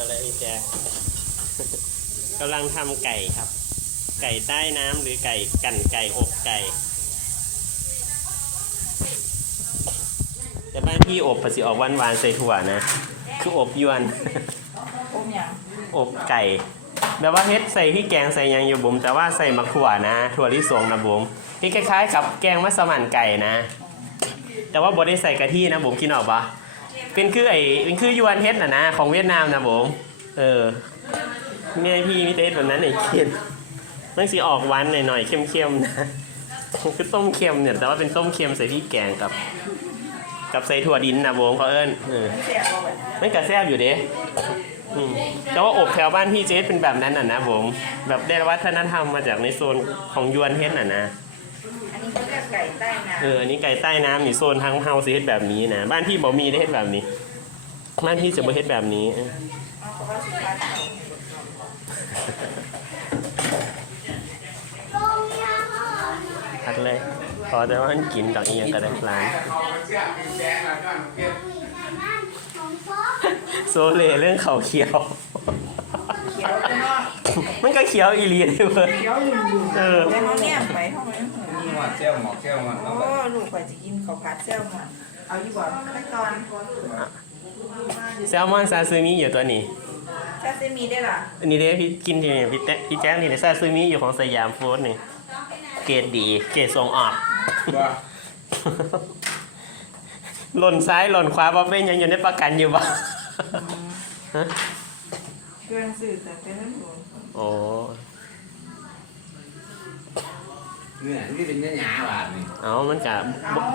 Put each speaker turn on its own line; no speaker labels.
อะไรพี่แจ๊คกำลังทำไก่ครับ ไก่ใต้น้ำหรือไก่กันไก่อบไก่ แต่บ้านพี่อบภาษีออกหวานๆใส่ถั่วนะ คืออบยวน
อมยัง
อบไก่แบบว่าเฮ็ดใส่ที่แกงใส่หยังอยู่บุ๋มแต่ว่าใส่มะขั่วนะ ถั่วลิสงนะบุ๋มนี่คล้ายๆ กับแกงมัสมั่นไก่นะ แต่ว่าบ่ได้ใส่กะทินะบุ๋มกินออกปะ เป็นคือไอ้เป็นคือยวนเฮ็ดน่ะนะของเวียดนามนะบุ๋มเออเนี่ยพี่มิเตสแบบนั้นไอ้กินมันสิออกหวานหน่อยๆเข้มๆนะคือต้มเค็มเนี่ยแต่ว่าเป็นต้มเค็มใส่ที่แกงกับ กับใส่ถั่วดินนะบุ๋มเขาเอิ้นเออ
ไม่แซ่บเอาไป
มันก็แซบอยู่เด้อืมแต่ว่าอบแถวบ้านพี่เจสเป็นแบบนั้นน่ะนะผมแบบได้วัฒนธรรมมาจากในโซนของยวนเฮ็ดน่ะนะ
อันนี้เขาเรียกไก่ใต้น้ำ
เอออันนี้ไก่ใต้น้ำนี่โซนทางเฮาสิเฮ็ดแบบนี้นะบ้านพี่บ่มีได้เฮ็ดแบบนี้บ้านพี่จะบ่เฮ็ดแบบนี้เออ
เอาเพราะว่าสิค้าเขา
พัดเลย พอแต่ว่ามันกินดอกอีหยังก็ได้ร้านโซเลเรื่องเขาเขียว มันก็เขียวอีหลีเลยเว้ย
เขียวยุ่งยุ่ง
เออ
แต่เขาแนมไปเขาไม่หู
นี่หมดเซลหมอกเซลมัน
โอ้
แล้วแบบ
ลูกไปจะกินข้าวผัดแซลมอนเอาอยู่บ่ขั้นตอน
แซลมอนซาซิมิอยู่ตัวนี้
ซาซิมิได้ล่ะ
อันนี้เด้พี่กินที่นี่พี่แจ๊คพี่แจ๊คนี่เด้ซาซิมิอยู่ของสยามฟู้ดนี่ เกรดดี เกรดส่งออก
ว่า
หล่นซ้ายหล่นขวาบ่เป็นหยังอยู่ในประกันอยู่บ่ฮะ
เครื่องสื่อแต่เป็นเรื่องหลวง
โอ้
เนี่ยนี่เป็นเนื้อหยาบาดนี่
เอามันกะ
เอา